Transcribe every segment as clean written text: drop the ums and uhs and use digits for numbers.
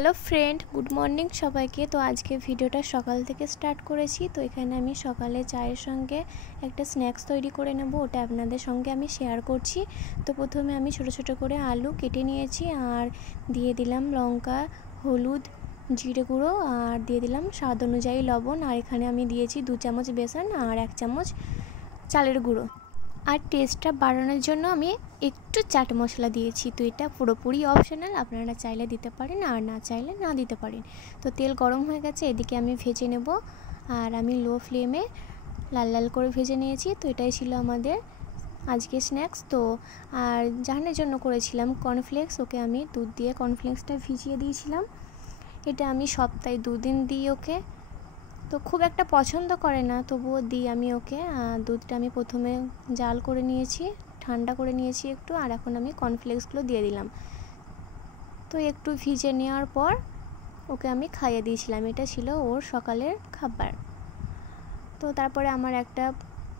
Hello friend, good morning সবাইকে। তো আজকে ভিডিওটা সকাল থেকে স্টার্ট করেছি। তো এখানে আমি সকালে চায়ের সঙ্গে একটা স্ন্যাক্স তৈরি করে নেব, ওটা আপনাদের সঙ্গে আমি শেয়ার করছি। তো প্রথমে আমি ছোট ছোট করে আলু কেটে নিয়েছি আর দিয়ে দিলাম লঙ্কা, হলুদ, জিরে গুঁড়ো আর দিয়ে দিলাম স্বাদ অনুযায়ী লবণ। আর এখানে আমি দিয়েছি 2 চামচ বেসন আর 1 চামচ চালের গুঁড়ো। আর টেস্টটা বাড়ানোর জন্য আমি একটু চাট মশলা দিয়েছি। তো এটা পুরোপুরি অপশনাল, আপনারা চাইলে দিতে পারেন আর না চাইলে না দিতে পারেন। তো তেল গরম হয়ে গেছে, এদিকে আমি ভেজে নেব। আর আমি লো ফ্লেমে লাল লাল করে ভেজে নিয়েছি। তো এটাই ছিল আমাদের আজকে স্ন্যাক্স। তো আর জাহানের জন্য করেছিলাম কর্নফ্লেক্স, ওকে আমি দুধ দিয়ে কর্নফ্লেক্সটা ভিজিয়ে দিয়েছিলাম। এটা আমি সপ্তাহে 2 দিন দিই ওকে। তো খুব একটা পছন্দ করে না, তবুও দিই আমি ওকে। দুধটা আমি প্রথমে জাল করে নিয়েছি, ঠান্ডা করে নিয়েছি একটু, আর এখন আমি কর্নফ্লেক্সগুলো দিয়ে দিলাম। তো একটু ভিজে নেওয়ার পর ওকে আমি খাইয়ে দিয়েছিলাম, এটা ছিল ওর সকালের খাবার। তো তারপরে আমার একটা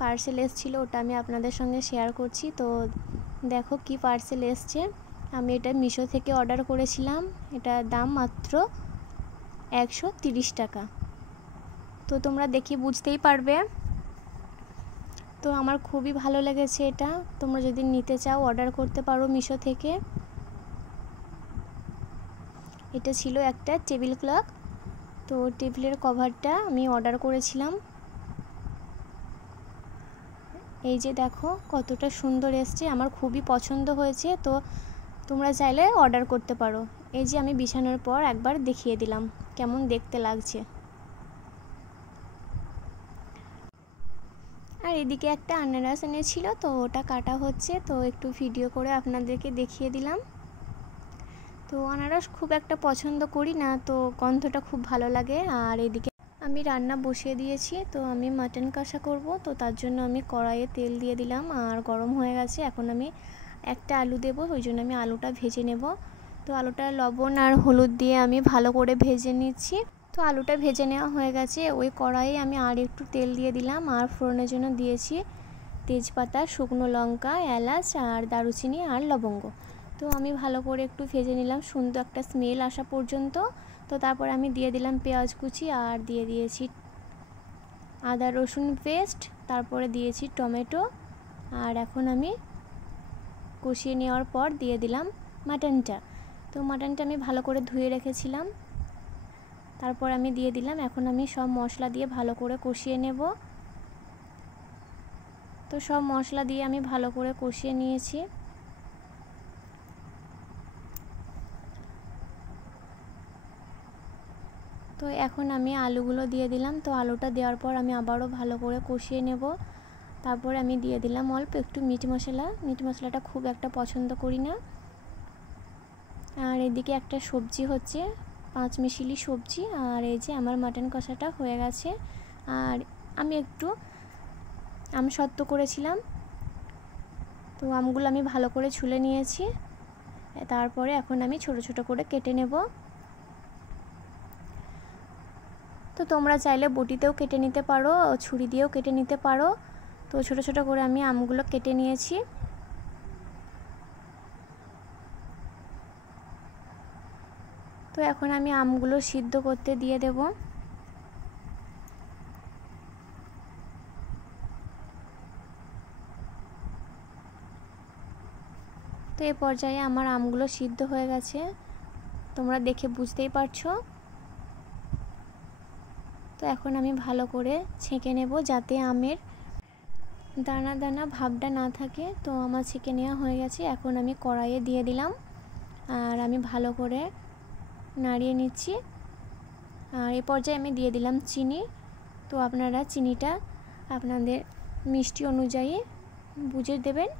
পার্সেল এসেছিলো, ওটা আমি আপনাদের সঙ্গে শেয়ার করছি। তো দেখো কি পার্সেল এসছে। আমি এটা মিশো থেকে অর্ডার করেছিলাম, এটার দাম মাত্র 130 টাকা। তো তোমরা দেখি বুঝতেই পারবে। তো আমার খুবই ভালো লেগেছে এটা। তোমরা যদি নিতে চাও অর্ডার করতে পারো মিশো থেকে। এটা ছিল একটা টেবিল ক্লক। তো টেবিলের কভারটা আমি অর্ডার করেছিলাম। এই যে দেখো কতটা সুন্দর এসছে, আমার খুবই পছন্দ হয়েছে। তো তোমরা চাইলে অর্ডার করতে পারো। এই যে আমি বিছানোর পর একবার দেখিয়ে দিলাম কেমন দেখতে লাগছে। আর এদিকে একটা আনারস এনেছিল, তো ওটা কাটা হচ্ছে, তো একটু ভিডিও করে আপনাদেরকে দেখিয়ে দিলাম। তো আনারস খুব একটা পছন্দ করি না, তো গন্ধটা খুব ভালো লাগে। আর এদিকে আমি রান্না বসিয়ে দিয়েছি। তো আমি মাটন কষা করব, তো তার জন্য আমি কড়াইয়ে তেল দিয়ে দিলাম আর গরম হয়ে গেছে। এখন আমি একটা আলু দেবো, ওই জন্য আমি আলুটা ভেজে নেব। তো আলুটা লবণ আর হলুদ দিয়ে আমি ভালো করে ভেজে নিচ্ছি। তো আলুটা ভেজে নেওয়া হয়ে গেছে। ওই কড়াইয়ে আমি আর একটু তেল দিয়ে দিলাম আর ফোড়নের জন্য দিয়েছি তেজপাতা, শুকনো লঙ্কা, এলাচ আর দারুচিনি আর লবঙ্গ। তো আমি ভালো করে একটু ভেজে নিলাম সুন্দর একটা স্মেল আসা পর্যন্ত। তো তারপর আমি দিয়ে দিলাম পেঁয়াজ কুচি আর দিয়ে দিয়েছি আদা রসুন পেস্ট, তারপরে দিয়েছি টমেটো। আর এখন আমি কষিয়ে নেওয়ার পর দিয়ে দিলাম মাটনটা। তো মাটনটা আমি ভালো করে ধুয়ে রেখেছিলাম, তারপর আমি দিয়ে দিলাম। এখন আমি সব মশলা দিয়ে ভালো করে কষিয়ে নেব। তো সব মশলা দিয়ে আমি ভালো করে কষিয়ে নিয়েছি। তো এখন আমি আলুগুলো দিয়ে দিলাম। তো আলুটা দেওয়ার পর আমি আবারও ভালো করে কষিয়ে নেব। তারপরে আমি দিয়ে দিলাম অল্প একটু মিট মশলা। মিট মশলাটা খুব একটা পছন্দ করি না। আর এদিকে একটা সবজি হচ্ছে, 5 মিশালি সবজি। আর এই যে আমার মাটন কষাটা হয়ে গেছে। আর আমি একটু আমসত্ত্ব করেছিলাম, তো আমগুলো আমি ভালো করে ছুলে নিয়েছি। তারপরে এখন আমি ছোট ছোট করে কেটে নেব। তো তোমরা চাইলে বটিতেও কেটে নিতে পারো, ছুরি দিয়েও কেটে নিতে পারো। তো ছোট ছোট করে আমি আমগুলো কেটে নিয়েছি। তো এখন আমি আমগুলো সিদ্ধ করতে দিয়ে দেব। তো এই পর্যায়ে আমার আমগুলো সিদ্ধ হয়ে গেছে, তোমরা দেখে বুঝতেই পারছো। তো এখন আমি ভালো করে ছেঁকে নেব যাতে আমের দানা দানা ভাবটা না থাকে। তো আমার ছেঁকে নেওয়া হয়ে গেছে। এখন আমি কড়াইয়ে দিয়ে দিলাম আর আমি ভালো করে নাড়িয়ে নিচ্ছি। আর এই পর্যায়ে আমি দিয়ে দিলাম চিনি। তো আপনারা চিনিটা আপনাদের মিষ্টি অনুযায়ী বুঝে দেবেন।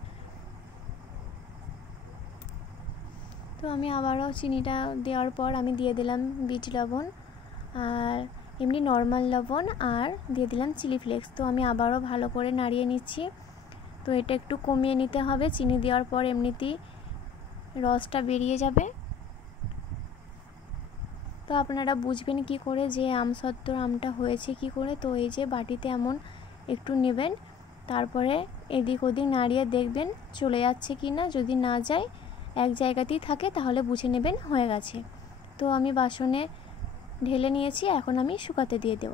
তো আমি আবারও চিনিটা দেওয়ার পর আমি দিয়ে দিলাম বিট লবণ আর এমনি নর্মাল লবণ আর দিয়ে দিলাম চিলি ফ্লেক্স। তো আমি আবারও ভালো করে নাড়িয়ে নিচ্ছি। তো এটা একটু কমিয়ে নিতে হবে, চিনি দেওয়ার পর এমনিতেই রসটা বেরিয়ে যাবে। তো আপনারা বুঝবেন কি করে যে আমসত্ত্বর আমটা হয়েছে কি করে। তো এই যে বাটিতে এমন একটু নেবেন, তারপরে এদিক ওদিক নাড়িয়ে দেখবেন চলে যাচ্ছে কি না। যদি না যায়, এক জায়গাতেই থাকে, তাহলে বুঝে নেবেন হয়ে গেছে। তো আমি বাসনে ঢেলে নিয়েছি, এখন আমি শুকাতে দিয়ে দেব।